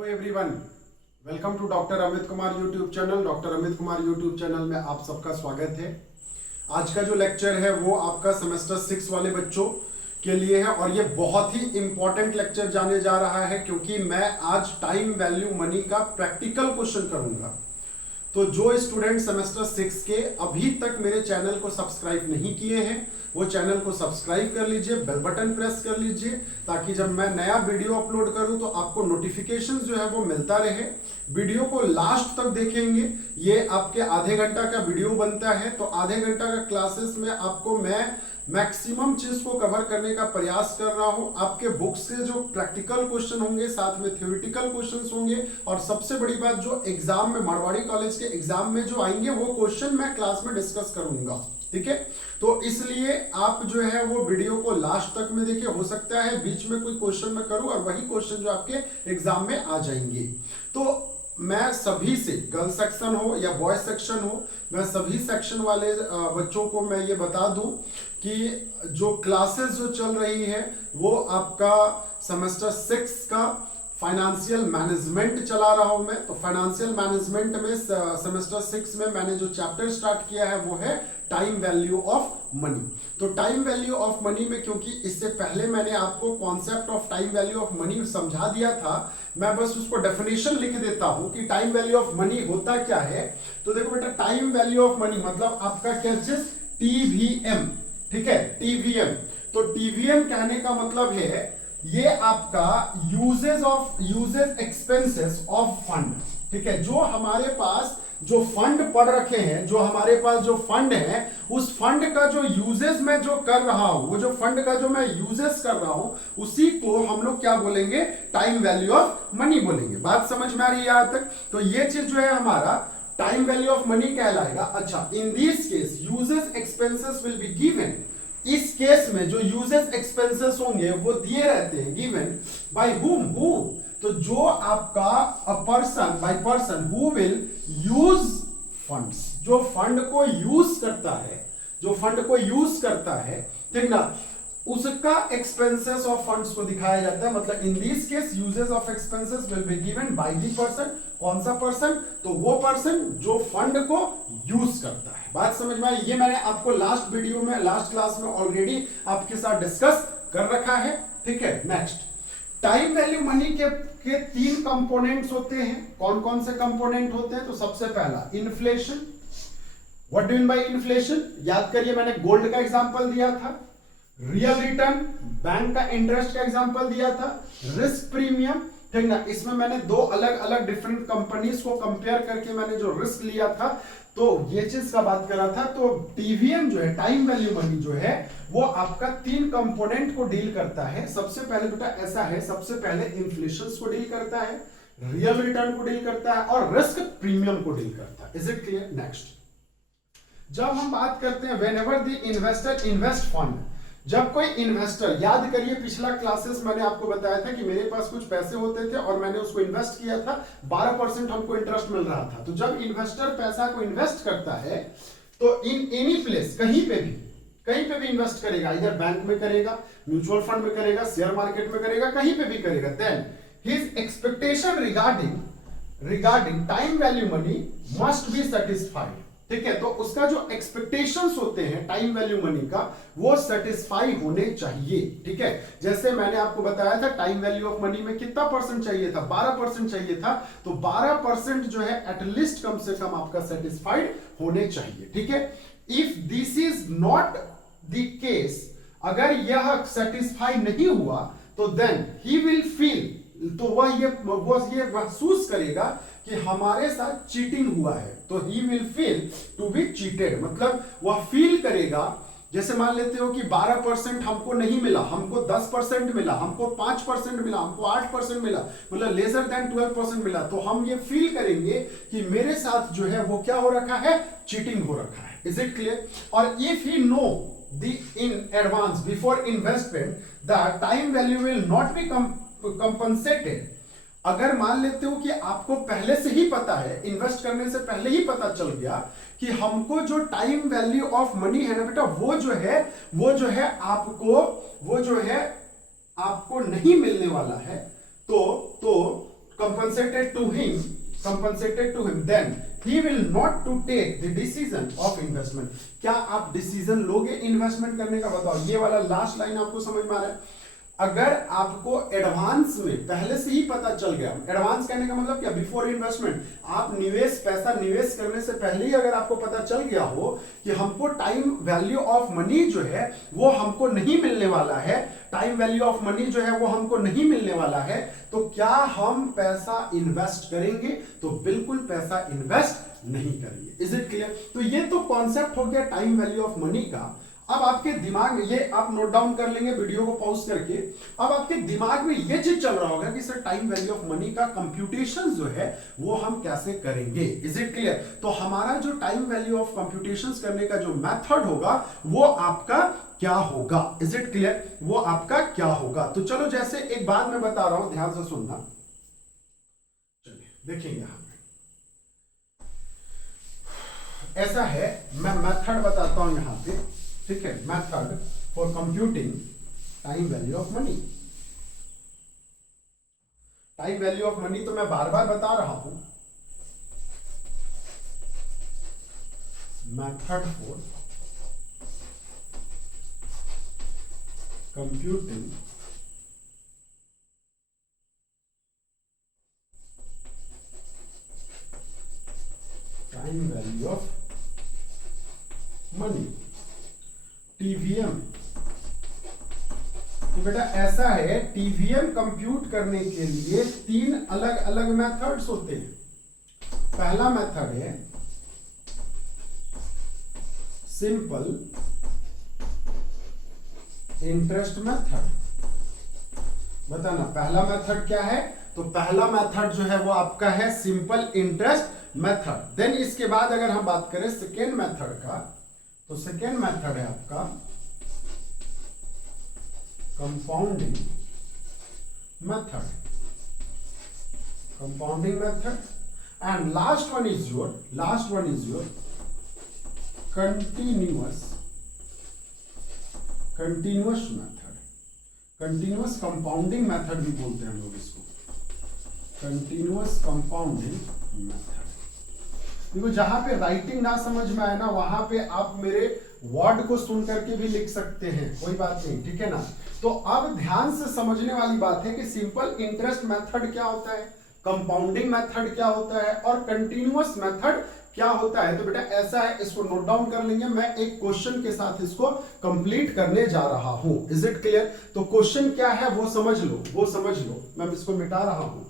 Hello everyone, welcome to doctor Amit Kumar YouTube channel. Doctor Amit Kumar YouTube channel में आप सबका स्वागत है। आज का जो लेक्चर है वो आपका सेमेस्टर 6 वाले बच्चों के लिए है और ये बहुत ही इंपॉर्टेंट लेक्चर जाने जा रहा है क्योंकि मैं आज टाइम वैल्यू मनी का प्रैक्टिकल क्वेश्चन करूंगा। तो जो स्टूडेंट सेमेस्टर 6 के अभी तक मेरे चैनल को सब्सक्राइब नहीं किए हैं वो चैनल को सब्सक्राइब कर लीजिए, बेल बटन प्रेस कर लीजिए ताकि जब मैं नया वीडियो अपलोड करूं तो आपको नोटिफिकेशन जो है वो मिलता रहे। वीडियो को लास्ट तक देखेंगे। ये आपके आधे घंटा का वीडियो बनता है तो आधे घंटा का क्लासेस में आपको मैं मैक्सिमम चीज को कवर करने का प्रयास कर रहा हूं। आपके बुक से जो प्रैक्टिकल क्वेश्चन होंगे साथ में थ्योरेटिकल क्वेश्चंस होंगे और सबसे बड़ी बात जो एग्जाम में मारवाड़ी कॉलेज के एग्जाम में जो आएंगे वो क्वेश्चन मैं क्लास में डिस्कस करूंगा। ठीक है, तो इसलिए आप जो है वो वीडियो को लास्ट तक में देखिए। हो सकता है बीच में कोई क्वेश्चन मैं करूं और वही क्वेश्चन जो आपके एग्जाम में आ जाएंगे। तो मैं सभी से, गर्ल सेक्शन हो या बॉय सेक्शन हो, मैं सभी सेक्शन वाले बच्चों को मैं ये बता दूं कि जो क्लासेस जो चल रही है वो आपका सेमेस्टर 6 का फाइनेंशियल मैनेजमेंट चला रहा हूं मैं। तो फाइनेंशियल मैनेजमेंट में सेमेस्टर 6 में मैंने जो चैप्टर स्टार्ट किया है वो है टाइम वैल्यू ऑफ मनी। तो टाइम वैल्यू ऑफ मनी में, क्योंकि इससे पहले मैंने आपको concept of time value of money समझा दिया था, मैं बस उसको डेफिनेशन लिख देता हूं कि टाइम वैल्यू ऑफ मनी होता क्या है। तो देखो बेटा, टाइम वैल्यू ऑफ मनी मतलब आपका क्या चीज, टीवीएम। ठीक है, टीवीएम। तो टीवीएम कहने का मतलब है ये आपका यूजेज एक्सपेंसेस ऑफ फंड। ठीक है, जो हमारे पास जो फंड पड़ रखे हैं, जो हमारे पास जो फंड है उस फंड का जो यूजेस मैं जो कर रहा हूं, वो जो फंड का जो मैं यूजेस कर रहा हूं उसी को हम लोग क्या बोलेंगे, टाइम वैल्यू ऑफ मनी बोलेंगे। बात समझ में आ रही है यहां तक? तो ये चीज जो है हमारा टाइम वैल्यू ऑफ मनी कहलाएगा। अच्छा, in this case uses expenses will be given. इस केस में जो यूजेस एक्सपेंसेस होंगे वो दिए रहते हैं, गिवन बाय हुम, हु। तो जो आपका a person, by person who will use funds, जो फंड को यूज करता है, जो फंड को यूज करता है, ठीक ना, उसका एक्सपेंसेस ऑफ फंड्स को दिखाया जाता है। मतलब in this case uses of expenses will be given by the person. कौन सा पर्सन? तो वो पर्सन जो फंड को यूज करता है। बात समझ में आई? ये मैंने आपको लास्ट वीडियो में, लास्ट क्लास में ऑलरेडी आपके साथ डिस्कस कर रखा है। ठीक है, नेक्स्ट, टाइम वैल्यू मनी के 3 कंपोनेंट्स होते हैं। कौन कौन से कंपोनेंट होते हैं? तो सबसे पहला inflation. What do mean by inflation? याद करिए, मैंने गोल्ड का एग्जांपल दिया था, रियल रिटर्न, बैंक का इंटरेस्ट का एग्जांपल दिया था, रिस्क प्रीमियम। ठीक ना, इसमें मैंने 2 अलग अलग डिफरेंट कंपनीज को कंपेयर करके मैंने जो रिस्क लिया था तो ये चीज का बात कर रहा था। तो टीवीएम जो है, टाइम वैल्यू मनी जो है, वो आपका 3 कंपोनेंट को डील करता है। सबसे पहले बेटा ऐसा है, सबसे पहले इन्फ्लेशन को डील करता है, रियल रिटर्न को डील करता है और रिस्क प्रीमियम को डील करता है। Is it clear? नेक्स्ट, जब हम बात करते हैं whenever the investor invest fund, जब कोई इन्वेस्टर, याद करिए पिछला क्लासेस मैंने आपको बताया था कि मेरे पास कुछ पैसे होते थे और मैंने उसको इन्वेस्ट किया था, 12% हमको इंटरेस्ट मिल रहा था। तो जब इन्वेस्टर पैसा को इन्वेस्ट करता है तो इन एनी प्लेस, कहीं पे भी इन्वेस्ट करेगा, इधर बैंक में करेगा, म्यूचुअल फंड में करेगा, शेयर मार्केट में करेगा, कहीं पे भी करेगा, then his expectation regarding time value money must be satisfied. ठीक है, तो उसका जो एक्सपेक्टेशंस होते हैं टाइम वैल्यू मनी का वो सेटिस्फाई होने चाहिए। ठीक है, जैसे मैंने आपको बताया था टाइम वैल्यू ऑफ मनी में कितना परसेंट चाहिए था, 12% चाहिए था। तो 12% जो है एटलीस्ट कम से कम आपका सेटिस्फाइड होने चाहिए। ठीक है, if this is not the case, अगर यह सेटिस्फाई नहीं हुआ तो देन ही विल फील, तो वह ये महसूस करेगा कि हमारे साथ चीटिंग हुआ है। तो he will feel to be cheated, मतलब वह फील करेगा, जैसे मान लेते हो कि 12% हमको नहीं मिला, हमको 10% मिला, हमको 5% मिला, हमको 8% मिला, मतलब लेसर देन 12% मिला, तो हम ये फील करेंगे कि मेरे साथ जो है वो क्या हो रखा है, चीटिंग हो रखा है। Is it clear? और if he know the in advance before investment the time value will not be compensated, अगर मान लेते हो कि आपको पहले से ही पता है, इन्वेस्ट करने से पहले ही पता चल गया कि हमको जो टाइम वैल्यू ऑफ मनी है ना बेटा, वो जो है आपको नहीं मिलने वाला है, तो compensated to him, then he will not to take the decision of investment. क्या आप डिसीजन लोगे इन्वेस्टमेंट करने का? बताओ, ये वाला लास्ट लाइन आपको समझ में आ रहा है? अगर आपको एडवांस में पहले से ही पता चल गया, एडवांस कहने का मतलब क्या, बिफोर इन्वेस्टमेंट, आप पैसा निवेश करने से पहले ही अगर आपको पता चल गया हो कि हमको टाइम वैल्यू ऑफ मनी जो है वो हमको नहीं मिलने वाला है, टाइम वैल्यू ऑफ मनी जो है वो हमको नहीं मिलने वाला है, तो क्या हम पैसा इन्वेस्ट करेंगे? तो बिल्कुल पैसा इन्वेस्ट नहीं करेंगे। Is it clear? तो ये तो कॉन्सेप्ट हो गया टाइम वैल्यू ऑफ मनी का। अब आपके दिमाग में, ये आप नोट डाउन कर लेंगे वीडियो को पॉज करके, अब आपके दिमाग में ये चीज चल रहा होगा कि sir time value of money का कंप्यूटेशन जो है वो हम कैसे करेंगे। Is it clear? तो हमारा जो टाइम वैल्यू ऑफ कंप्यूटेशंस करने का जो मेथड होगा वो आपका क्या होगा? Is it clear? वो आपका क्या होगा? तो चलो, जैसे एक बात मैं बता रहा हूं, ध्यान से सुनना। चलिए देखिए, यहां पे ऐसा है, मैं मेथड बताता हूं यहां पे, ठीक है? Method for computing time value of money. Time value of money तो मैं बार बार बता रहा हूं, method for computing time value of money, TVM. तो बेटा ऐसा है, टीवीएम कंप्यूट करने के लिए 3 अलग अलग मेथड्स होते हैं। पहला मेथड है सिंपल इंटरेस्ट मेथड। बताना पहला मेथड क्या है? तो पहला मेथड जो है वो आपका है सिंपल इंटरेस्ट मेथड। देन इसके बाद अगर हम बात करें सेकेंड मेथड का, तो सेकेंड मेथड है आपका compounding method, compounding method. And last one is your continuous method, continuous compounding method भी बोलते हैं हम लोग इसको, कंटिन्यूअस कंपाउंडिंग मेथड। देखो, जहां पे राइटिंग ना समझ में आए ना, वहां पे आप मेरे वर्ड को सुन करके भी लिख सकते हैं, कोई बात नहीं, ठीक है ना? तो अब ध्यान से समझने वाली बात है कि सिंपल इंटरेस्ट मेथड क्या होता है, कंपाउंडिंग मेथड क्या होता है और कंटिन्यूअस मेथड क्या होता है। तो बेटा ऐसा है, इसको नोट डाउन कर लेंगे, मैं एक क्वेश्चन के साथ इसको कंप्लीट करने जा रहा हूं। Is it clear? तो क्वेश्चन क्या है वो समझ लो, मैं इसको मिटा रहा हूं।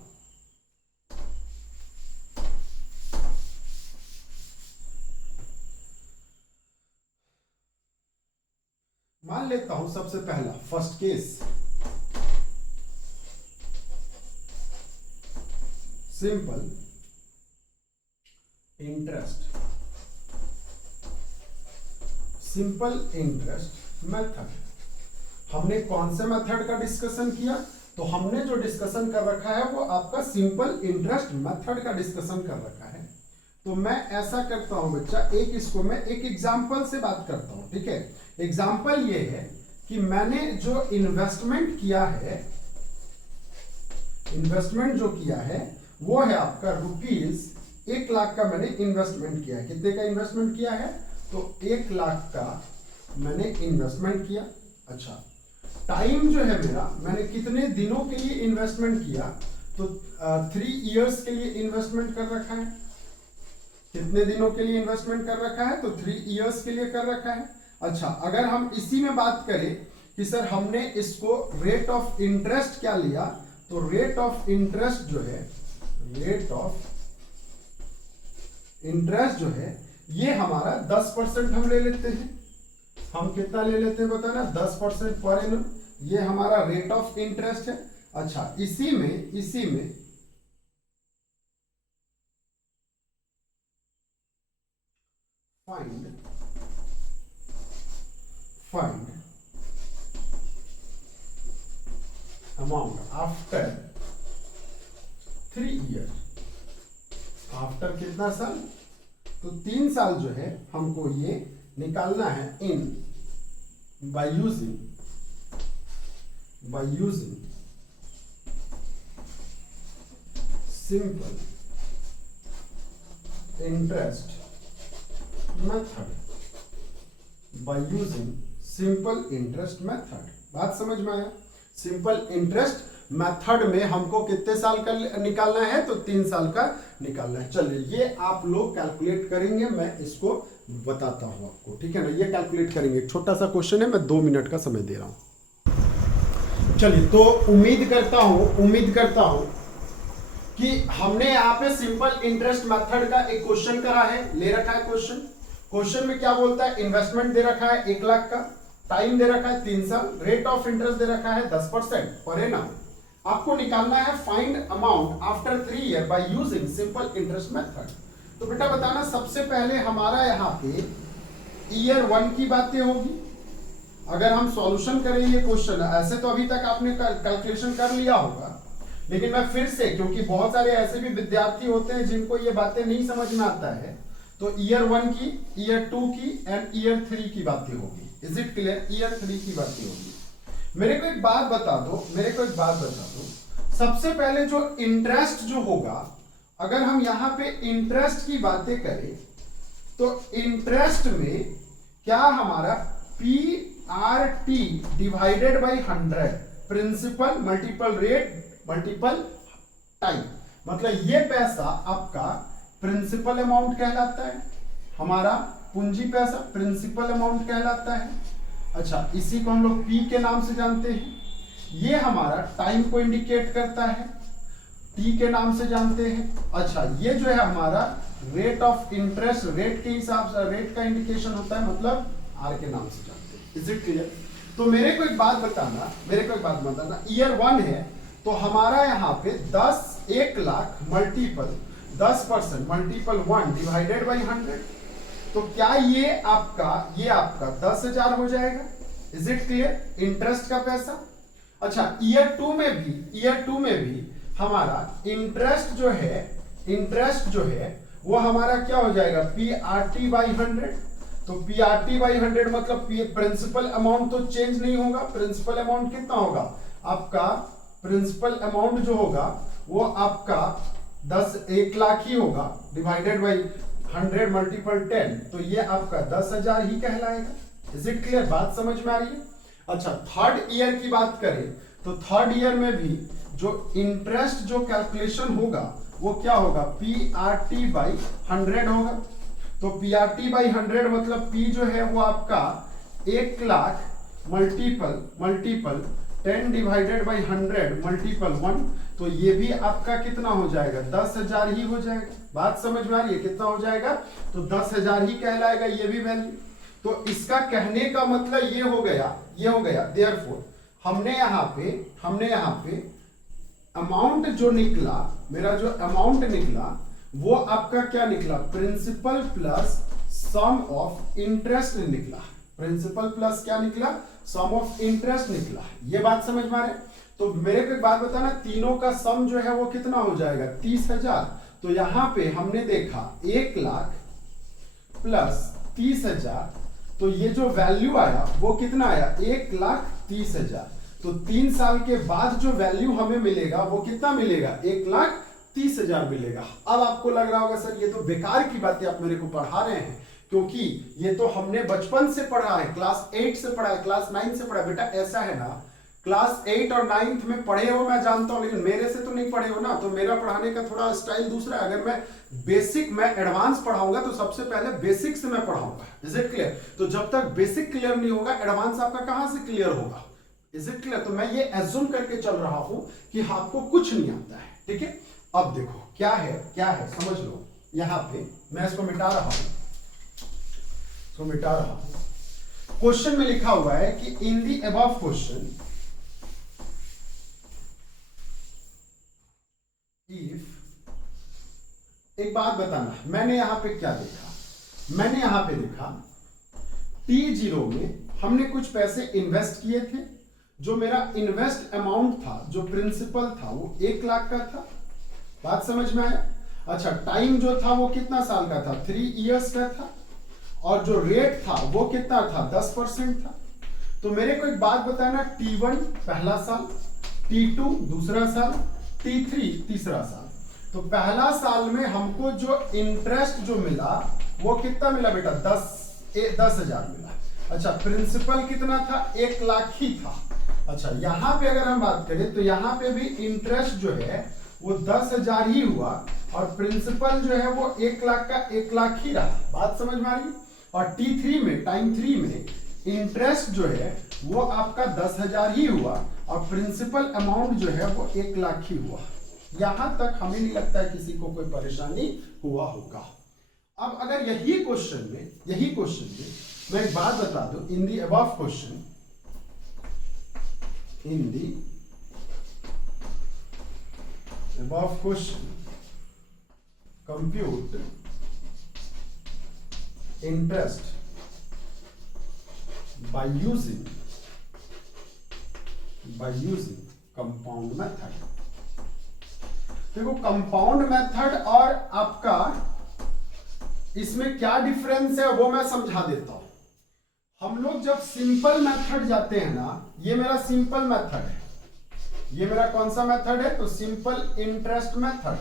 मान लेता हूं सबसे पहला first case, simple interest method. हमने कौन से मेथड का डिस्कशन किया? तो हमने जो डिस्कशन कर रखा है वो आपका सिंपल इंटरेस्ट मेथड का डिस्कशन कर रखा है। तो मैं ऐसा करता हूं बच्चा, इसको मैं एक एग्जांपल से बात करता हूं, ठीक है? एग्जाम्पल ये है कि मैंने जो इन्वेस्टमेंट किया है वो है आपका ₹1,00,000 का मैंने इन्वेस्टमेंट किया है। कितने का इन्वेस्टमेंट किया है? तो 1,00,000 का मैंने इन्वेस्टमेंट किया। अच्छा, टाइम जो है मेरा, मैंने कितने दिनों के लिए इन्वेस्टमेंट किया? तो 3 इयर्स के लिए इन्वेस्टमेंट कर रखा है। कितने दिनों के लिए इन्वेस्टमेंट कर रखा है? तो 3 इयर्स के लिए कर रखा है। अच्छा, अगर हम इसी में बात करें कि सर हमने इसको रेट ऑफ इंटरेस्ट क्या लिया, तो रेट ऑफ इंटरेस्ट जो है ये हमारा 10% हम ले लेते हैं। हम कितना ले लेते हैं बताना? 10% पर एनम, ये हमारा रेट ऑफ इंटरेस्ट है। अच्छा, इसी में find amount after 3 year. After कितना साल? तो 3 साल जो है हमको ये निकालना है in by using simple interest method by using simple interest method. बात समझ में आया? सिंपल इंटरेस्ट मेथड में हमको कितने साल का निकालना है? तो 3 साल का निकालना है। चलिए ये आप लोग कैलकुलेट करेंगे, मैं इसको बताता हूं आपको, ठीक है ना। ये कैलकुलेट करेंगे, एक छोटा सा क्वेश्चन है, मैं 2 मिनट का समय दे रहा हूं। चलिए, तो उम्मीद करता हूं कि हमने यहाँ पे सिंपल इंटरेस्ट मेथड का एक क्वेश्चन करा है, ले रखा है क्वेश्चन में क्या बोलता है? इन्वेस्टमेंट दे रखा है 1 लाख का, टाइम दे रखा है 3 साल, रेट ऑफ इंटरेस्ट दे रखा है 10% पर एनम। आपको निकालना है find amount after 3 year by using simple interest method. तो बेटा बताना, सबसे पहले हमारा यहाँ पे ईयर 1 की बातें होगी। अगर हम सॉल्यूशन करें ये क्वेश्चन, ऐसे तो अभी तक आपने कैलकुलेशन कर लिया होगा, लेकिन मैं फिर से, क्योंकि बहुत सारे ऐसे भी विद्यार्थी होते हैं जिनको ये बातें नहीं समझ में आता है, तो ईयर 1 की, ईयर 2 की एंड ईयर 3 की बातें होगी। Is it clear? ईयर 3 की बातें होगी। मेरे को एक बात बता दो, सबसे पहले जो इंटरेस्ट जो होगा, अगर हम यहां पे इंटरेस्ट की बातें करें तो इंटरेस्ट में क्या हमारा PRT divided by 100, principal multiple rate multiple time, मतलब ये पैसा आपका प्रिंसिपल अमाउंट कहलाता है, हमारा पूंजी पैसा प्रिंसिपल अमाउंट कहलाता है। अच्छा, इसी को हम लोग P के नाम से जानते हैं। ये हमारा टाइम को इंडिकेट करता है, T के नाम से जानते हैं। अच्छा, ये जो है हमारा रेट ऑफ इंटरेस्ट, रेट के हिसाब से रेट का इंडिकेशन होता है, मतलब R के नाम से जानते हैं। Is it clear? तो मेरे को एक बात बताना, ईयर 1 है तो हमारा यहाँ पे 1 lakh multiple 10% multiple 1 divided by 100, तो क्या ये आपका 10,000 हो जाएगा। Is it clear? इंटरेस्ट का पैसा। अच्छा, ईयर 2 में भी हमारा इंटरेस्ट जो है वो हमारा क्या हो जाएगा? PRT by 100। तो PRT बाई 100 मतलब प्रिंसिपल अमाउंट तो चेंज नहीं होगा। प्रिंसिपल अमाउंट कितना होगा आपका? प्रिंसिपल अमाउंट जो होगा वो आपका 1 लाख ही होगा, डिवाइडेड बाई 100 मल्टीपल 10, तो ये आपका 10,000 ही कहलाएगा। Is it clear? बात समझ में आ रही है? अच्छा, थर्ड ईयर की बात करें तो थर्ड ईयर में भी जो इंटरेस्ट जो कैलकुलेशन होगा वो क्या होगा? PRT बाई 100 होगा। तो PRT बाई 100 मतलब P जो है वो आपका 1 lakh multiple 10 divided by 100 multiple 1, तो ये भी आपका कितना हो जाएगा? 10,000 ही हो जाएगा। बात समझ में आ रही है? कितना हो जाएगा? तो 10,000 ही कहलाएगा ये भी वैल्यू। तो इसका कहने का मतलब ये हो गया देयरफॉर हमने यहाँ पे अमाउंट जो निकला, मेरा जो अमाउंट निकला वो आपका क्या निकला? Principal plus sum of interest निकला। प्रिंसिपल प्लस क्या निकला? सम ऑफ इंटरेस्ट निकला। ये बात समझ में आ रहा है? तो मेरे को एक बात बताना, तीनों का सम जो है वो कितना हो जाएगा? 30,000। तो यहां पे हमने देखा 1 लाख प्लस 30,000, तो ये जो वैल्यू आया वो कितना आया? 1,30,000। तो 3 साल के बाद जो वैल्यू हमें मिलेगा वो कितना मिलेगा? 1,30,000 मिलेगा। अब आपको लग रहा होगा सर ये तो बेकार की बातें आप मेरे को पढ़ा रहे हैं, क्योंकि ये तो हमने बचपन से पढ़ा है, क्लास 8 से पढ़ा है, क्लास 9 से पढ़ा है। बेटा ऐसा है ना, क्लास 8 और 9th में पढ़े हो मैं जानता हूं, लेकिन मेरे से तो नहीं पढ़े हो ना, तो मेरा पढ़ाने का थोड़ा स्टाइल दूसरा है। अगर मैं एडवांस पढ़ाऊंगा तो सबसे पहले बेसिक से मैं पढ़ाऊंगा। Is it clear? तो जब तक बेसिक क्लियर नहीं होगा एडवांस आपका कहां से क्लियर होगा? Is it clear? तो मैं ये एज्यूम करके चल रहा हूं कि आपको कुछ नहीं आता है, ठीक है। अब देखो क्या है समझ लो। यहां पे मैं इसको मिटा रहा हूं, क्वेश्चन में लिखा हुआ है कि इन दी अबव क्वेश्चन इफ, एक बात बताना, मैंने यहां पे क्या देखा? मैंने यहां पे देखा T0 में हमने कुछ पैसे इन्वेस्ट किए थे। जो मेरा इन्वेस्ट अमाउंट था, जो प्रिंसिपल था, वो 1 लाख का था। बात समझ में आया? अच्छा, टाइम जो था वो कितना साल का था? 3 इयर्स का था। और जो रेट था वो कितना था? 10% था। तो मेरे को एक बात बताना, T1 पहला साल, T2 दूसरा साल, T3 तीसरा साल। तो पहला साल में हमको जो इंटरेस्ट जो मिला वो कितना मिला बेटा? 10,000 मिला। अच्छा, प्रिंसिपल कितना था? 1 लाख ही था। अच्छा, यहां पे अगर हम बात करें तो यहां पे भी इंटरेस्ट जो है वो 10,000 ही हुआ और प्रिंसिपल जो है वो 1 लाख का 1 लाख ही रहा। बात समझ में आ रही? और T3 में, टाइम 3 में इंटरेस्ट जो है वो आपका 10,000 ही हुआ और प्रिंसिपल अमाउंट जो है वो 1 लाख ही हुआ। यहां तक हमें नहीं लगता है किसी को कोई परेशानी हुआ होगा। अब अगर यही क्वेश्चन में मैं एक बात बता दूं, in the above question, compute interest by using compound method. देखो, कंपाउंड मेथड और आपका इसमें क्या डिफरेंस है वो मैं समझा देता हूं। हम लोग जब सिंपल मेथड जाते हैं ना, ये मेरा सिंपल मेथड है, ये मेरा कौन सा मेथड है? तो सिंपल इंटरेस्ट मेथड।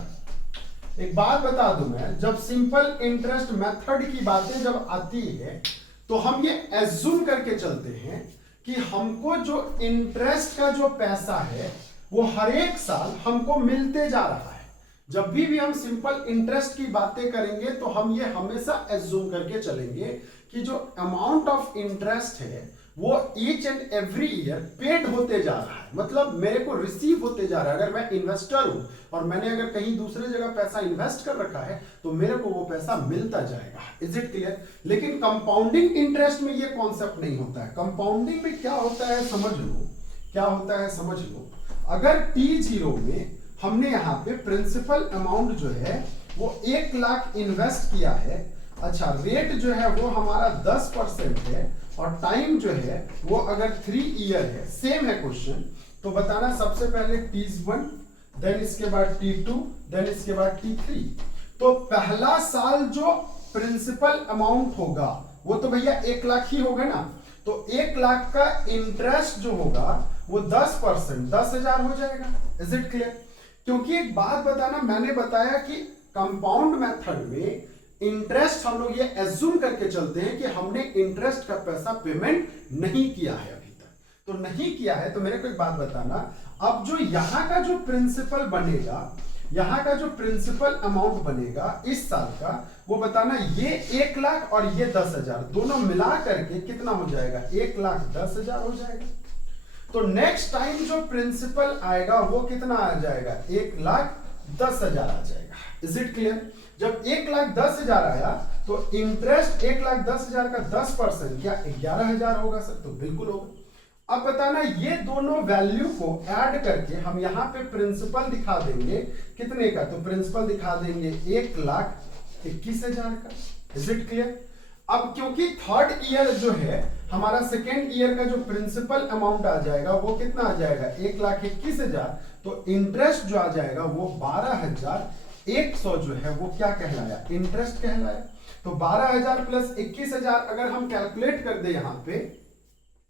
एक बात बता दूं मैं, जब सिंपल इंटरेस्ट मेथड की बातें जब आती है तो हम ये एज्यूम करके चलते हैं कि हमको जो इंटरेस्ट का जो पैसा है वो हर एक साल हमको मिलते जा रहा है। जब भी हम सिंपल इंटरेस्ट की बातें करेंगे तो हम ये हमेशा एज्यूम करके चलेंगे कि जो अमाउंट ऑफ इंटरेस्ट है वो each and every year paid होते जा रहा है, मतलब मेरे को रिसीव होते जा रहा है। अगर मैं इन्वेस्टर हूं और मैंने अगर कहीं दूसरे जगह पैसा इन्वेस्ट कर रखा है तो मेरे को वो पैसा मिलता जाएगा। Is it clear? लेकिन कंपाउंडिंग इंटरेस्ट में ये कॉन्सेप्ट नहीं होता है। कंपाउंडिंग में क्या होता है समझ लो, अगर T0 में हमने यहाँ पे प्रिंसिपल अमाउंट जो है वो 1 लाख इन्वेस्ट किया है। अच्छा, रेट जो है वो हमारा 10% है और टाइम जो है वो अगर 3 ईयर है, सेम है क्वेश्चन, तो बताना सबसे पहले T1, देन इसके बाद T2, देन इसके बाद T3। तो पहला साल जो प्रिंसिपल अमाउंट होगा वो तो भैया 1 लाख ही होगा ना, तो 1 लाख का इंटरेस्ट जो होगा वो 10%, 10,000 हो जाएगा। Is it clear? क्योंकि एक बात बताना, मैंने बताया कि कंपाउंड मेथड में इंटरेस्ट हम लोग ये एज्यूम करके चलते हैं कि हमने इंटरेस्ट का पैसा पेमेंट नहीं किया है अभी तक, तो नहीं किया है तो मेरे को एक बात बताना, अब जो यहां का जो प्रिंसिपल बनेगा, यहां का जो प्रिंसिपल अमाउंट बनेगा इस साल का, वो बताना ये 1 लाख और ये 10,000 दोनों मिला करके कितना हो जाएगा? 1,10,000 हो जाएगा। तो नेक्स्ट टाइम जो प्रिंसिपल आएगा वो कितना आ जाएगा? 1,10,000 आ जाएगा। Is it clear? जब 1,10,000 आया तो इंटरेस्ट 1,10,000 का 10% क्या 11,000 होगा सर? तो बिल्कुल होगा। अब बताना, ये दोनों वैल्यू को ऐड करके हम यहां पे प्रिंसिपल दिखा देंगे कितने का? तो प्रिंसिपल दिखा देंगे 1,21,000 का। Is it clear? अब क्योंकि थर्ड ईयर जो है हमारा, सेकेंड ईयर का जो प्रिंसिपल अमाउंट आ जाएगा वो कितना आ जाएगा? 1,21,000। तो इंटरेस्ट जो आ जाएगा वो 12,100 जो है वो क्या कहलाया? इंटरेस्ट कहलाया। तो 12,000 प्लस 21,000 अगर हम कैलकुलेट कर दे यहाँ पे,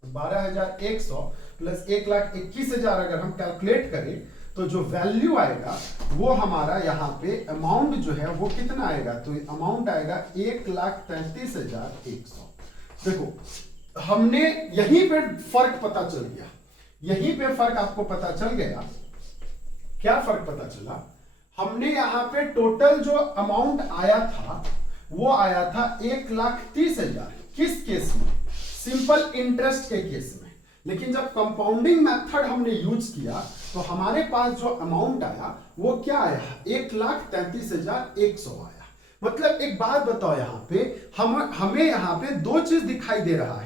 12,100 प्लस 1,21,000 अगर हम कैलकुलेट करें तो जो वैल्यू आएगा वो हमारा यहाँ पे अमाउंट जो है वो कितना आएगा? तो अमाउंट आएगा 1,33,100। देखो, हमने यहीं पे फर्क पता चल गया, यहीं पे फर्क आपको पता चल गया। क्या फर्क पता चला? हमने यहाँ पे टोटल जो अमाउंट आया था वो आया था 1,30,000। किस केस में? सिंपल इंटरेस्ट के केस में। लेकिन जब कंपाउंडिंग मेथड हमने यूज किया तो हमारे पास जो अमाउंट आया वो क्या आया? 1,33,100 आया। मतलब एक बात बताओ, यहाँ पे हमें यहाँ पे दो चीज दिखाई दे रहा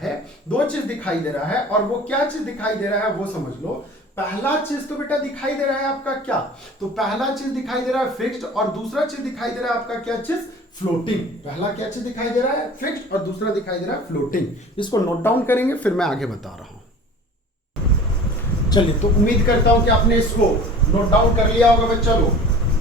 है, और वो क्या चीज दिखाई दे रहा है वो समझ लो। पहला चीज तो बेटा दिखाई दे रहा है आपका क्या? तो पहला चीज दिखाई दे रहा है फिक्स्ड, और दूसरा चीज दिखाई दे रहा है आपका क्या चीज? फ्लोटिंग। पहला क्या चीज दिखाई दे रहा है? फिक्स्ड, और दूसरा दिखाई दे रहा है फ्लोटिंग। इसको नोट डाउन करेंगे फिर मैं आगे बता रहा हूं। चलिए, तो उम्मीद करता हूं कि आपने इसको नोट डाउन कर लिया होगा बच्चा लोग।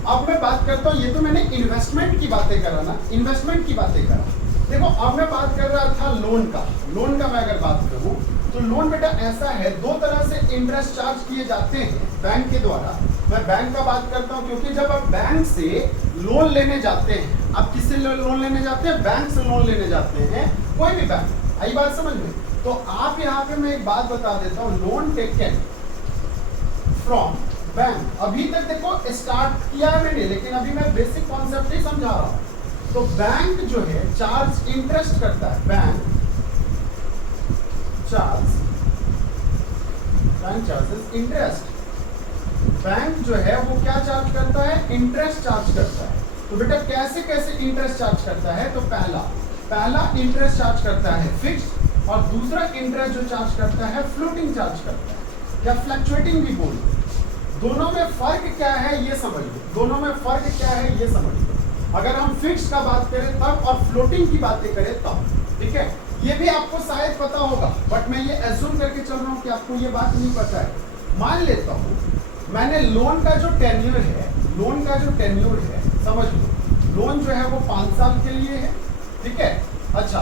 अब मैं बात करता हूं, ये तो मैंने इन्वेस्टमेंट की बातें करा ना, इन्वेस्टमेंट की बातें करा। देखो, अब मैं बात कर रहा था लोन का। लोन का मैं अगर बात करूं तो लोन बेटा ऐसा है, दो तरह से इंटरेस्ट चार्ज किए जाते हैं बैंक के द्वारा। मैं बैंक का बात करता हूं क्योंकि जब आप बैंक से लोन लेने जाते हैं, आप किससे लोन लेने जाते हैं? बैंक से लोन लेने जाते हैं, कोई भी बैंक। आई बात समझ में? तो आप यहाँ पे मैं एक बात बता देता हूँ, लोन टेकन फ्रॉम बैंक। अभी तक देखो स्टार्ट किया है मैंने, लेकिन अभी मैं बेसिक कॉन्सेप्ट ही समझा रहा हूँ। तो बैंक जो है चार्ज इंटरेस्ट करता है, बैंक चार्जेस इंटरेस्ट। बैंक जो है वो क्या चार्ज करता है? इंटरेस्ट चार्ज करता है। तो बेटा कैसे कैसे इंटरेस्ट चार्ज करता है? तो पहला इंटरेस्ट चार्ज करता है फिक्स्ड, और दूसरा इंटरेस्ट जो चार्ज करता है फ्लोटिंग चार्ज करता है, या फ्लक्चुएटिंग भी बोलो। दोनों में फर्क क्या है ये समझ लो, दोनों में फर्क क्या है ये समझ लो। अगर हम फिक्स्ड का बात करें तब, और फ्लोटिंग की बातें करें तब, ठीक है? ये भी आपको शायद पता होगा, बट मैं ये एज्यूम करके चल रहा हूँ कि आपको ये बात नहीं पता है। मान लेता हूँ मैंने लोन का जो टेन्योर है, समझ लो, लोन जो है वो 5 साल के लिए है, ठीक है? अच्छा,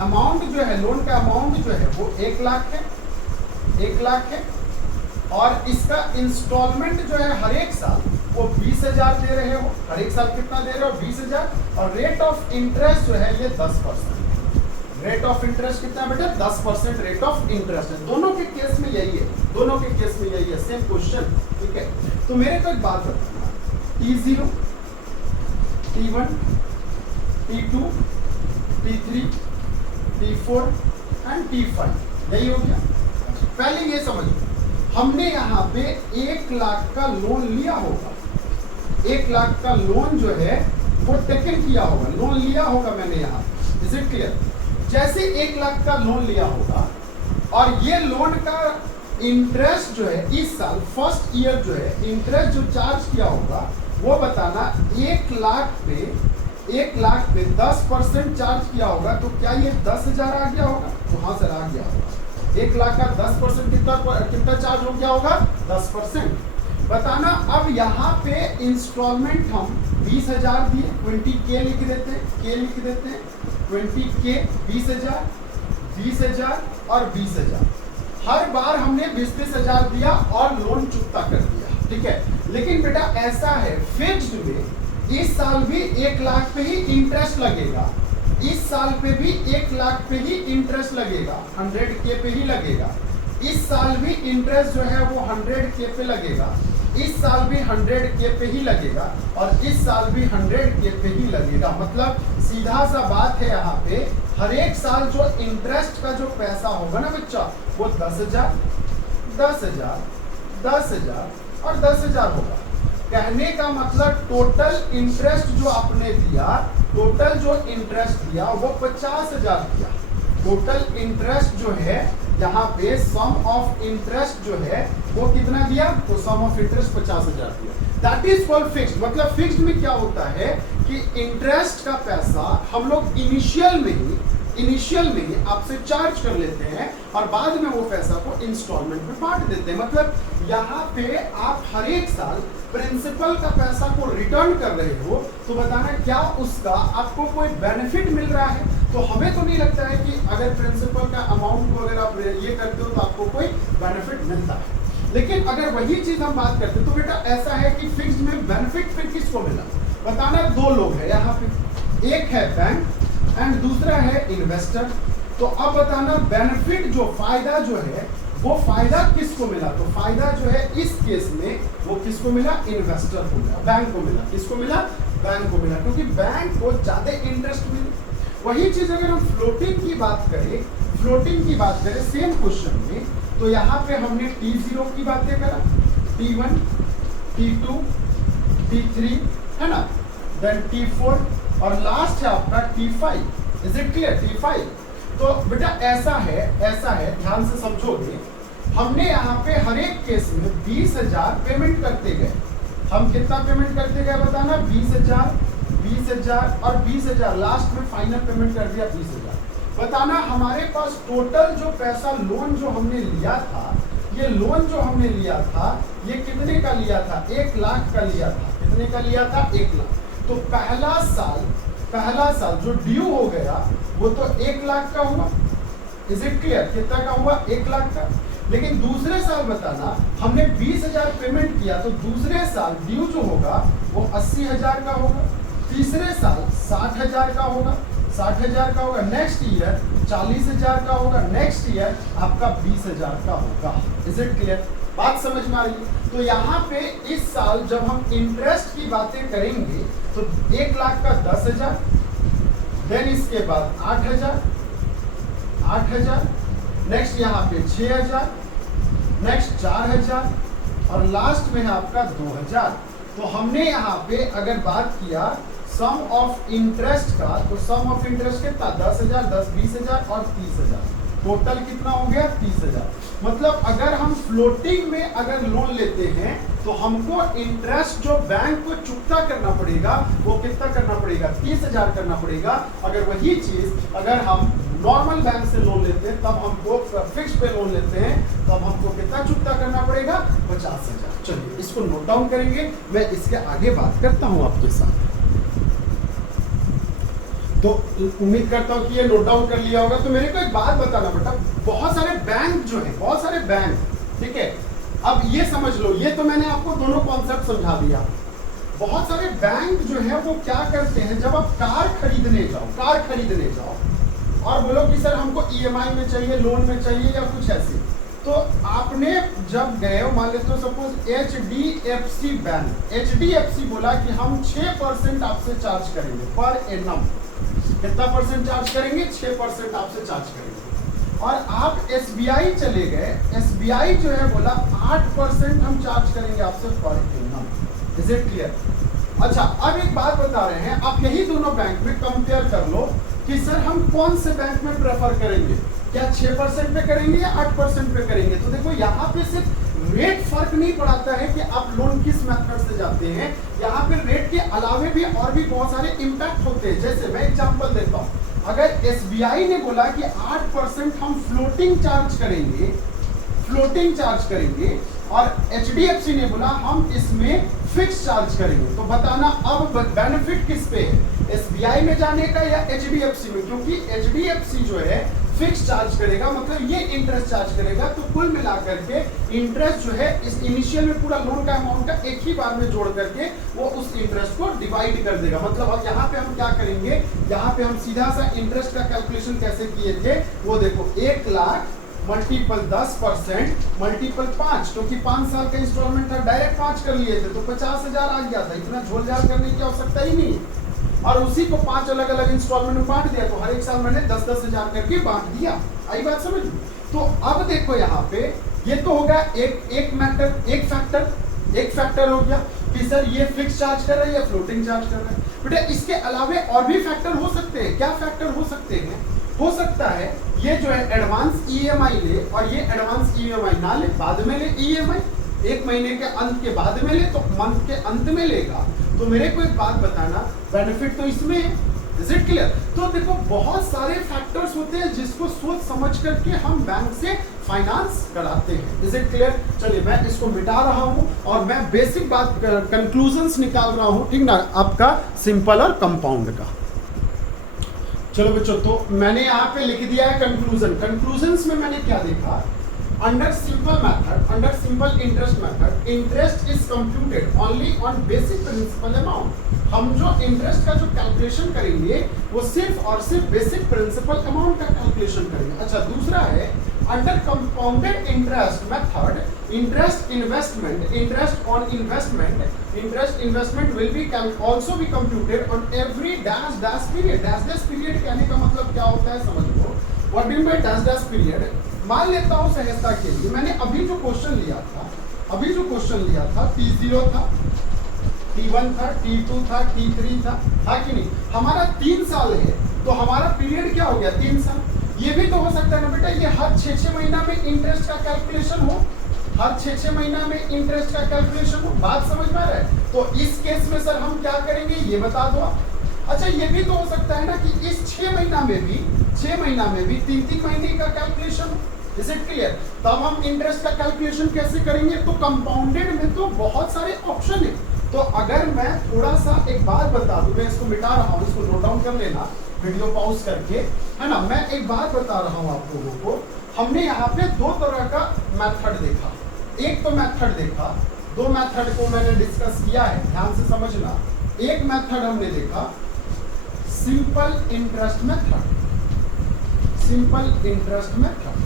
अमाउंट जो है, लोन का अमाउंट जो है वो 1 लाख है, 1 लाख है, और इसका इंस्टॉलमेंट जो है हर एक साल वो 20,000 दे रहे हो। हर एक साल कितना दे रहे हो? 20,000। और रेट ऑफ इंटरेस्ट जो है ये 10%। रेट ऑफ इंटरेस्ट कितना है बेटा? 10% रेट ऑफ इंटरेस्ट है। दोनों के केस में यही है, दोनों के केस में यही है, सेम क्वेश्चन, ठीक है? तो मेरे को एक बात बताना, T0, T1, T2, T3, T4 and T5, यही हो गया। पहले ये समझो, हमने यहाँ पे 1 लाख का लोन लिया होगा, 1 लाख का लोन जो है वो टेकन किया होगा, लोन लिया होगा मैंने यहाँ। Is it clear? जैसे 1 लाख का लोन लिया होगा, और ये लोन का इंटरेस्ट जो है इस साल फर्स्ट ईयर जो है इंटरेस्ट जो चार्ज किया होगा वो बताना। 1 लाख पे 10% चार्ज किया होगा, तो क्या ये 10,000 आ गया होगा? तो हाँ सर आ गया होगा। 1 लाख का 10% कितना चार्ज हो गया होगा? 10%। बताना अब यहाँ पे इंस्टॉलमेंट हम 20,000 दिए, 20K लिख देते हैं, 20K 20,000, 20,000 और 20,000। हर बार हमने 20,000 दिया और लोन चुकता कर दिया, ठीक है? लेकिन बेटा ऐसा है, फिक्स्ड में इस साल भी 1 लाख पे ही इंटरेस्ट लगेगा, इस साल पे भी 1 लाख पे ही इंटरेस्ट लगेगा, 100K पे ही लगेगा। इस साल भी इंटरेस्ट जो है वो 100K पे लगेगा, इस साल भी 100K पे ही लगेगा, और इस साल भी 100K पे ही लगेगा। मतलब सीधा सा बात है, यहाँ पे हर एक साल जो इंटरेस्ट का जो पैसा होगा ना बच्चा, वो 10,000, 10,000, 10,000 और 10,000 होगा। कहने का मतलब टोटल इंटरेस्ट जो आपने दिया, टोटल जो इंटरेस्ट दिया वो 50,000 दिया। टोटल इंटरेस्ट जो है यहाँ पे सम ऑफ इंटरेस्ट जो है वो कितना दिया? तो सम ऑफ इंटरेस्ट 50,000 दिया। That is called fixed. मतलब फिक्स्ड में क्या होता है कि इंटरेस्ट का पैसा हम लोग इनिशियल में ही आपसे चार्ज कर लेते हैं, और बाद में वो पैसा को इंस्टॉलमेंट में बांट देते हैं। मतलब यहाँ पे आप हर एक साल प्रिंसिपल का पैसा को रिटर्न कर रहे हो, तो बताना क्या उसका आपको कोई बेनिफिट मिल रहा है? तो हमें तो नहीं लगता है कि अगर प्रिंसिपल का अमाउंट को अगर आप ये करते हो तो आपको कोई बेनिफिट मिलता है। लेकिन अगर वही चीज हम बात करते तो बेटा ऐसा है कि फिक्स्ड में बेनिफिट फिर किसको मिला? बताना 2 लोग है यहाँ पे, एक है बैंक एंड दूसरा है इन्वेस्टर। तो अब बताना बेनिफिट जो फायदा जो है वो फायदा किसको मिला? तो फायदा जो है इस केस में वो किसको मिला? इन्वेस्टर को मिला, बैंक को मिला। किसको मिला? बैंक को मिला, क्योंकि बैंक को ज्यादा इंटरेस्ट मिली। वही चीज अगर हम फ्लोटिंग की बात करें सेम क्वेश्चन में, तो यहाँ पे हमने T0 की बातें करा, T1, T2, T3 है ना, देन T4 और लास्ट है आपका T5। Is it clear? T5। तो बेटा ऐसा है ध्यान से समझोगे, हमने यहाँ पे हर एक केस में 20,000 पेमेंट करते गए। हम कितना पेमेंट करते गए बताना? 20,000, 20,000 और 20,000, लास्ट में फाइनल पेमेंट कर दिया 20,000। बताना हमारे पास टोटल जो पैसा लोन जो हमने लिया था, ये लोन जो हमने लिया था ये कितने का लिया था? 1 लाख का लिया था। कितने का लिया था? 1 लाख। तो पहला साल जो ड्यू हो गया वो तो 1 लाख का हुआ, इज इट क्लियर? कितना का हुआ? 1 लाख का। लेकिन दूसरे साल बताना, हमने 20,000 पेमेंट किया तो दूसरे साल ड्यू जो होगा वो 80,000 का होगा, तीसरे साल 60,000 का होगा, 60,000 का होगा, नेक्स्ट ईयर 40,000 का होगा, नेक्स्ट ईयर आपका 20,000 का होगा। Is it clear? बात समझ में आ रही है? तो यहाँ पे इस साल जब हम इंटरेस्ट की बातें करेंगे तो 1 लाख का 10,000, देन इसके बाद 8,000, 8,000, नेक्स्ट यहाँ पे 6,000, नेक्स्ट 4,000 और लास्ट में है आपका 2,000। तो हमने यहाँ पे अगर बात किया सम ऑफ इंटरेस्ट का, तो सम ऑफ इंटरेस्ट कितना? 10,000, 10, 20,000 और 30,000, टोटल कितना हो गया? 30,000। मतलब अगर हम फ्लोटिंग में अगर लोन लेते हैं तो हमको इंटरेस्ट जो बैंक को चुकता करना पड़ेगा वो कितना करना पड़ेगा? 30,000 करना पड़ेगा। अगर वही चीज अगर हम नॉर्मल बैंक से लोन लेते हैं, तब हमको फिक्स पे लोन लेते हैं, तब हमको कितना चुकता करना पड़ेगा? 50,000। चलिए इसको नोट डाउन करेंगे, मैं इसके आगे बात करता हूं आपके साथ। तो उम्मीद करता हूं कि ये नोट डाउन कर लिया होगा। तो मेरे को एक बात बताना बेटा, बहुत सारे बैंक जो है, बहुत सारे बैंक, ठीक है, अब ये समझ लो, ये तो मैंने आपको दोनों कॉन्सेप्ट समझा दिया। बहुत सारे बैंक जो है वो क्या करते हैं, जब आप कार खरीदने जाओ और बोलो कि सर हमको ईएमआई में चाहिए, लोन में चाहिए या कुछ ऐसे, तो आपने जब गए हो, मान लेते हो सपोज एचडीएफसी बैंक, एचडीएफसी बोला कि हम 6% आपसे चार्ज करेंगे पर एनम। कितना परसेंट चार्ज करेंगे? 6% आपसे चार्ज करेंगे। और आप एसबीआई चले गए, एसबीआई जो है बोला 8% हम चार्ज करेंगे आपसे per annum. Is it clear? अच्छा, अब एक बात बता रहे हैं, आप यही दोनों बैंक में कंपेयर कर लो कि सर हम कौन से बैंक में प्रेफर करेंगे, क्या 6% पे करेंगे या 8% पे करेंगे। तो देखो यहाँ पे सिर्फ रेट फर्क नहीं पड़ाता है कि आप लोन किस मेथड से जाते हैं, यहाँ पे रेट के अलावे भी और भी बहुत सारे इम्पैक्ट होते हैं। जैसे मैं एग्जांपल देता हूँ, अगर एसबीआई ने बोला कि 8% हम फ्लोटिंग चार्ज करेंगे और एचडीएफसी ने बोला हम इसमें फिक्स चार्ज करेंगे, तो बताना अब बेनिफिट किस पे है, एसबीआई में जाने का या एचडीएफसी में? क्योंकि एचडीएफसी जो है फिक्स चार्ज करेगा, मतलब ये इंटरेस्ट चार्ज करेगा। तो कुल मिलाकर के इंटरेस्ट जो है इस इनिशियल में पूरा लोन का अमाउंट का एक ही बार में जोड़ करके वो उस इंटरेस्ट को डिवाइड कर देगा। मतलब अब यहाँ पे हम क्या करेंगे, यहाँ पे हम सीधा सा इंटरेस्ट का कैलकुलेशन कैसे किए थे वो देखो, 1 लाख मल्टीपल 10% मल्टीपल 5, क्योंकि 5 साल का इंस्टॉलमेंट था, डायरेक्ट 5 कर लिए थे तो 50,000 आ गया था। इतना झोल-झाल करने की आवश्यकता ही नहीं, और उसी को 5 अलग अलग इंस्टॉलमेंट में बांट दिया, तो हर एक साल मैंने 10-10 हजार करके बांट दिया। आई बात समझ? तो अब देखो यहाँ पे ये तो होगा एक फैक्टर हो गया कि सर ये फिक्स चार्ज कर रहा है या फ्लोटिंग चार्ज कर रहा है। बेटा इसके अलावे और भी फैक्टर हो सकते हैं। क्या फैक्टर हो सकते हैं? हो सकता है ये जो है एडवांस ईएमआई ले और ये एडवांस ईएमआई ना ले, बाद में ले ईएमआई, 1 महीने के अंत के बाद में ले, तो मंथ के अंत में लेगा। तो मेरे को एक बात बताना, बेनिफिट तो इसमें है। Is it clear? तो देखो बहुत सारे फैक्टर्स होते हैं जिसको सोच समझ करके हम बैंक से फाइनेंस कराते हैं। Is it clear? चलिए मैं इसको मिटा रहा हूं और मैं बेसिक बात कंक्लूजन्स निकाल रहा हूं, ठीक ना, आपका सिंपल और कंपाउंड का। चलो बच्चों, तो मैंने यहाँ पे लिख दिया है कंक्लूजन। कंक्लूजन्स में मैंने क्या देखा, under simple interest method, interest is computed only on basic principal amount. हम जो इंटरेस्ट का जो कैलकुलेशन करेंगे वो सिर्फ और सिर्फ बेसिक प्रिंसिपल अमाउंट का कैलकुलेशन करेंगे। अच्छा, दूसरा है under compounded interest method, interest investment will be also be computed on every dash dash period. Dash dash period कहने का मतलब क्या होता है समझ लो। What do you mean by dash dash period? मान लेता हूं सहजता के लिए मैंने अभी जो क्वेश्चन लिया था T0 था, T1 था, T2 था, T3 था कि नहीं? हमारा 3 साल है तो हमारा पीरियड क्या हो गया? 3 साल। ये भी तो हो सकता है ना बेटा, ये हर 6-6 महीना में इंटरेस्ट का कैलकुलेशन हो, हर 6-6 महीना में इंटरेस्ट का कैलकुलेशन हो। बात समझ में आ रहा है? तो इस केस में सर हम क्या करेंगे ये बता दो आप। अच्छा, ये भी तो हो सकता है ना कि इस 6 महीना में भी 3-3 महीने का कैलकुलेशन हो। Is it clear? तब हम इंटरेस्ट का कैलकुलेशन कैसे करेंगे? तो कंपाउंडेड में तो बहुत सारे ऑप्शन है। तो अगर मैं थोड़ा सा एक बात बता दूं, मैं इसको मिटा रहा हूं, इसको नोट डाउन कर लेना, वीडियो पॉज करके, है ना। मैं एक बात बता रहा हूं आप लोगों को, हमने यहाँ पे दो तरह का मेथड देखा। एक तो मेथड देखा, दो मेथड को मैंने डिस्कस किया है, ध्यान से समझना। एक मेथड हमने देखा simple interest method, simple interest method,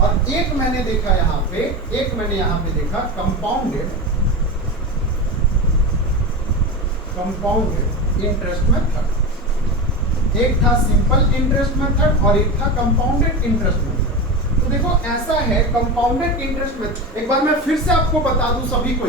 और एक मैंने देखा यहाँ पे, एक मैंने यहाँ पे देखा कंपाउंडेड इंटरेस्ट मेथड। एक था सिंपल इंटरेस्ट मेथड और एक था कंपाउंडेड इंटरेस्ट मेथड। तो देखो ऐसा है कंपाउंडेड इंटरेस्ट मेथड, एक बार मैं फिर से आपको बता दूं सभी को,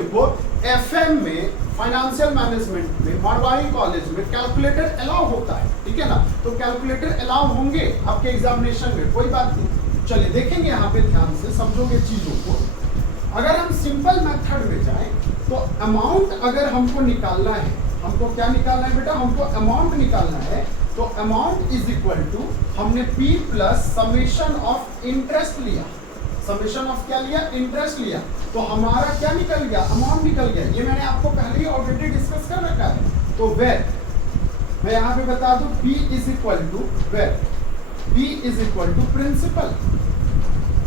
एफएम में, फाइनेंशियल मैनेजमेंट में, मारवाड़ी कॉलेज में कैलकुलेटर अलाउ होता है, ठीक है ना। तो कैलकुलेटर अलाउ होंगे आपके एग्जामिनेशन में, कोई बात नहीं। चलिए देखेंगे यहाँ पे, ध्यान से समझोगे चीजों को। अगर हम सिंपल मेथड में जाएं तो अमाउंट अगर हमको निकालना है, हमको क्या निकालना है बेटा, हमको अमाउंट निकालना है। तो अमाउंट इज इक्वल टू, हमने P plus summation of interest लिया, समेशन ऑफ क्या लिया, इंटरेस्ट लिया। तो हमारा क्या निकल गया, अमाउंट निकल गया। ये मैंने आपको पहले ही ऑलरेडी डिस्कस कर रखा है। तो वेर, मैं यहाँ पे बता दूं, P is equal to where, P is equal to principal.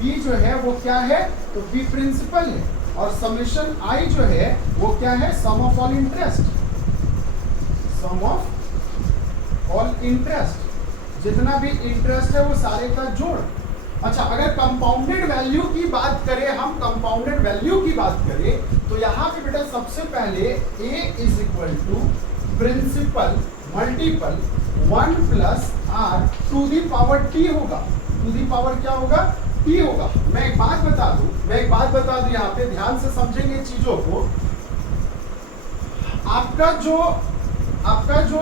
P जो है वो क्या है, तो P प्रिंसिपल है, और समेशन I जो है वो क्या है, sum of all interest, sum of all interest, जितना भी इंटरेस्ट है वो सारे का जोड़। अच्छा, अगर कंपाउंडेड वैल्यू की बात करें, हम कंपाउंडेड वैल्यू की बात करें, तो यहाँ पे बेटा सबसे पहले A is equal to principal multiple 1 plus R to the power T होगा, टू दी पावर क्या होगा, T होगा। मैं एक बात बता दूं यहाँ पे, ध्यान से समझेंगे चीजों को। आपका जो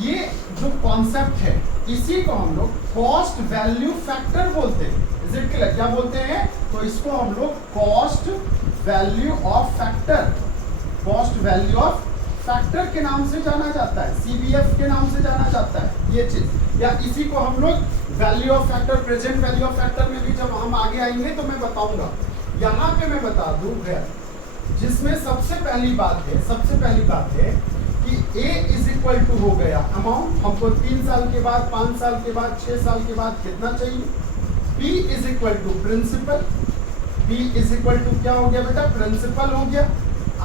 ये जो कॉन्सेप्ट है, इसी को हम लोग कॉस्ट वैल्यू फैक्टर बोलते हैं। इज इट क्लियर, क्या बोलते हैं, तो इसको हम लोग cost value of factor, cost value of factor के नाम से जाना जाता है, CVF के नाम से जाना जाता है ये चीज। या इसी को हम लोग value of factor, present value of factor में भी जब हम आगे आएंगे तो मैं बताऊंगा। यहाँ पे मैं बता दूं जिसमें सबसे पहली बात है कि A इज इक्वल टू हो गया अमाउंट, हमको 3 साल के बाद, 5 साल के बाद, 6 साल के बाद कितना चाहिए। P is equal to principal, P is equal to क्या हो गया बेटा, प्रिंसिपल हो गया।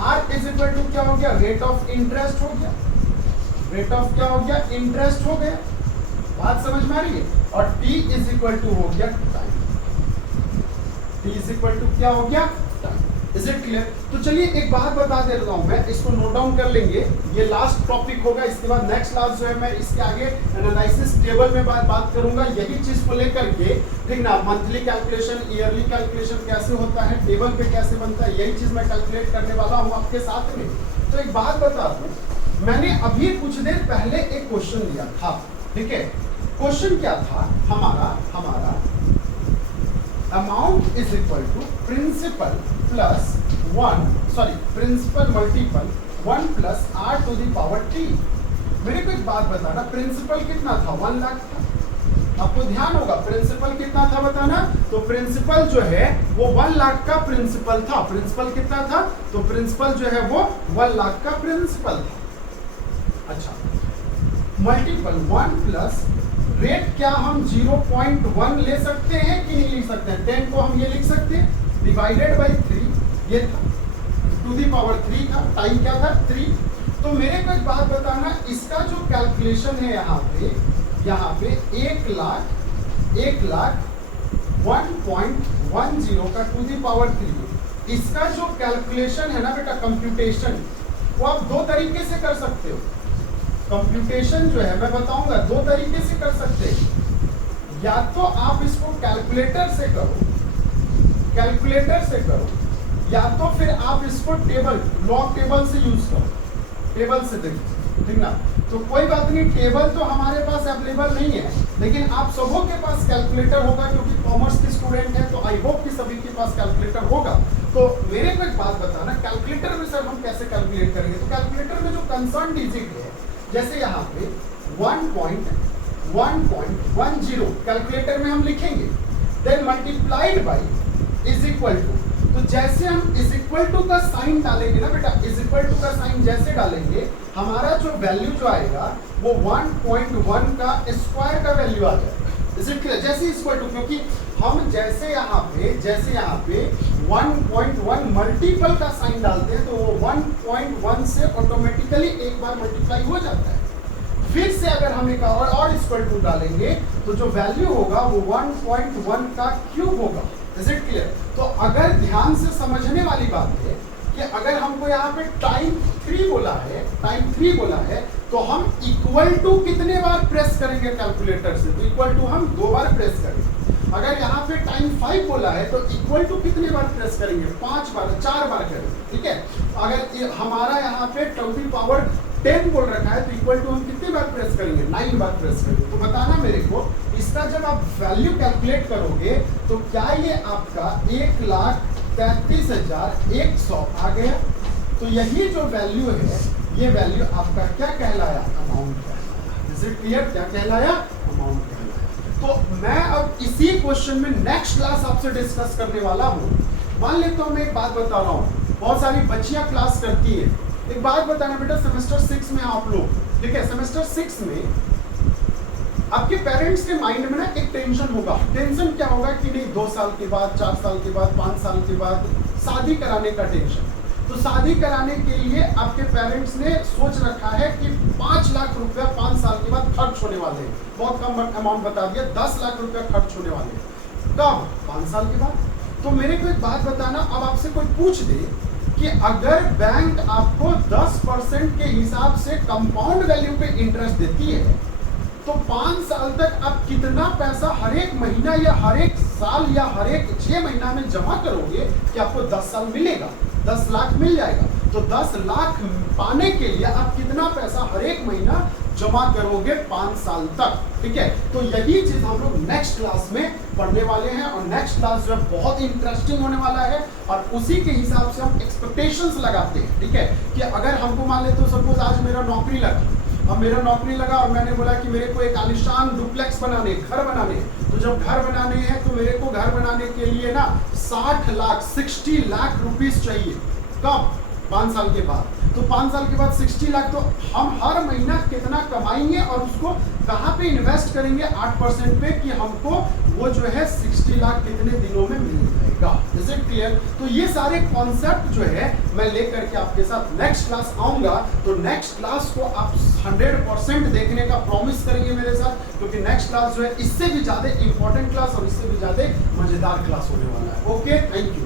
R इज इक्वल टू क्या हो गया, रेट ऑफ इंटरेस्ट हो गया, रेट ऑफ क्या हो गया, इंटरेस्ट हो गया। बात समझ में आ रही है। और T इज इक्वल टू हो गया time, T is equal to क्या हो गया, टाइम। Is it clear. तो चलिए एक बात बता दे रहा हूं मैं, इसको नोट डाउन कर लेंगे, ये लास्ट टॉपिक होगा। इसके बाद नेक्स्ट क्लास जो है मैं इसके आगे एनालिसिस टेबल में बात करूंगा, यही चीज को लेकर के, ठीक ना। मंथली कैलकुलेशन, ईयरली कैलकुलेशन कैसे होता है, टेबल पे कैसे बनता है, यही चीज मैं कैलकुलेट करने वाला हूं आपके साथ में। तो एक बात बता दूं, मैंने अभी कुछ देर पहले एक क्वेश्चन दिया था, ठीक है। क्वेश्चन क्या था हमारा amount is equal to principal plus principal multiple 1 plus R to the power T। मेरे को एक बात बताना, प्रिंसिपल कितना था, 1 लाख था। आपको ध्यान होगा प्रिंसिपल कितना था बताना। तो प्रिंसिपल जो है वो 1 लाख का प्रिंसिपल था। प्रिंसिपल कितना था, तो प्रिंसिपल जो है वो 1 लाख का प्रिंसिपल था। अच्छा, मल्टीपल 1 प्लस रेट, क्या हम 0.1 ले सकते हैं कि नहीं लिख सकते हैं। 10 को हम ये लिख सकते हैं, डिवाइडेड बाई 3, ये था टू दी पावर 3 था, टाइम क्या था 3। तो मेरे को एक बात बताना, इसका जो कैलकुलेशन है यहाँ पे 1 लाख 1.10 का टू दी पावर 3, इसका जो कैलकुलेशन है ना बेटा, कंप्यूटेशन, वो आप 2 तरीके से कर सकते हो। कंप्यूटेशन जो है मैं बताऊंगा 2 तरीके से कर सकते हैं। या तो आप इसको कैलकुलेटर से करो, या तो फिर आप इसको लॉग टेबल से यूज करो, टेबल से देखो, ठीक ना। तो कोई बात नहीं, टेबल तो हमारे पास अवेलेबल नहीं है, लेकिन आप सबों के पास कैलकुलेटर होगा, क्योंकि कॉमर्स के स्टूडेंट हैं, तो आई होप कि सभी के पास कैलकुलेटर होगा। तो मेरे को एक बात बताना, कैलकुलेटर में सर हम कैसे कैलकुलेट करेंगे। तो कैलकुलेटर में जो कंसर्न डिजिट है, जैसे यहाँ पे 1.10 कैलकुलेटर में हम लिखेंगे, then multiplied by is equal to तो जैसे हम इज इक्वल टू का साइन डालेंगे ना बेटा, इज इक्वल टू का साइन जैसे डालेंगे, हमारा जो वैल्यू जो आएगा वो 1.1 का स्क्वायर का वैल्यू आ जाएगा। Is it clear? जैसे इक्वल टू, क्योंकि हम जैसे यहाँ पे 1.1 मल्टीपल का साइन डालते हैं तो वो 1.1 से ऑटोमेटिकली एक बार मल्टीप्लाई हो जाता है। फिर से अगर हम एक और इक्वल टू डालेंगे तो जो वैल्यू होगा वो 1.1 का क्यूब होगा। Is it clear? तो अगर ध्यान से समझने वाली बात है कि अगर हमको यहाँ पे टाइम 3 बोला है तो हम इक्वल टू कितने बार प्रेस करेंगे कैलकुलेटर से? तो इक्वल टू हम 2 बार प्रेस करेंगे। अगर यहाँ पे टाइम 5 बोला है तो इक्वल टू कितने बार प्रेस करेंगे? 4 बार करेंगे। ठीक है, अगर हमारा यहाँ पे 10 बोल रखा है तो इक्वल टू हम कितने बार प्रेस करेंगे? 9 बार प्रेस करेंगे। तो बताना मेरे को, इसका जब आप वैल्यू कैलकुलेट करोगे तो क्या ये आपका 1,33,100 आ गया? तो यही जो वैल्यू है, ये वैल्यू आपका क्या कहलाया? अमाउंट कहलाया। Is it clear? क्या कहलाया? अमाउंट कहलाया। तो मैं अब इसी क्वेश्चन में नेक्स्ट क्लास आपसे डिस्कस करने वाला हूँ। मान लेता हूँ, मैं एक बात बता रहा हूँ, बहुत सारी बच्चियां क्लास करती है। एक बात बताना बेटा, सेमेस्टर 6 में आप लोग, ठीक है, सेमेस्टर 6 में आपके पेरेंट्स के माइंड में ना एक टेंशन होगा। टेंशन क्या होगा कि नहीं, 2 साल के बाद, 4 साल के बाद, 5 साल के बाद शादी कराने का टेंशन। तो शादी कराने के लिए आपके पेरेंट्स ने सोच रखा है कि 5 लाख रुपया 5 साल के बाद खर्च होने वाले हैं। बहुत कम अमाउंट बता दिया, 10 लाख रुपया खर्च होने वाले हैं। कब? 5 साल के बाद। तो मेरे को एक बात बताना, अब आपसे कोई पूछ दे कि अगर बैंक आपको 10% के हिसाब से कंपाउंड वैल्यू पे इंटरेस्ट देती है तो 5 साल तक आप कितना पैसा हर एक महीना या हर एक साल या हर एक 6 महीना में जमा करोगे कि आपको 10 साल मिलेगा, 10 लाख मिल जाएगा। तो 10 लाख पाने के लिए आप कितना पैसा हर एक महीना जमा करोगे 5 साल तक? ठीक है, तो यही चीज हम लोग नेक्स्ट क्लास में पढ़ने वाले हैं और नेक्स्ट क्लास जो है बहुत इंटरेस्टिंग होने वाला है और उसी के हिसाब से हम एक्सपेक्टेशंस लगाते हैं। ठीक है, कि अगर हमको मान ले तो सपोज आज मेरा नौकरी लगा, अब मेरा नौकरी लगा और मैंने बोला कि मेरे को एक आलिशान डुप्लेक्स बनाने, घर बनाने, तो जब घर बनाने हैं तो मेरे को घर बनाने के लिए ना 60 लाख रुपीस चाहिए। कब? 5 साल के बाद। तो 5 साल के बाद 60 लाख, तो हम हर महीना कितना कमाएंगे और उसको कहाँ पे इन्वेस्ट करेंगे? 8% पे, कि हमको वो जो है 60 लाख कितने दिनों में मिल जाएगा। Is it clear? तो ये सारे कॉन्सेप्ट जो है मैं लेकर के आपके साथ नेक्स्ट क्लास आऊंगा। तो नेक्स्ट क्लास को आप 100% देखने का प्रॉमिस करेंगे मेरे साथ, क्योंकि नेक्स्ट क्लास जो है इससे भी ज्यादा इंपॉर्टेंट क्लास और इससे भी ज्यादा मजेदार क्लास होने वाला है। Okay, thank you.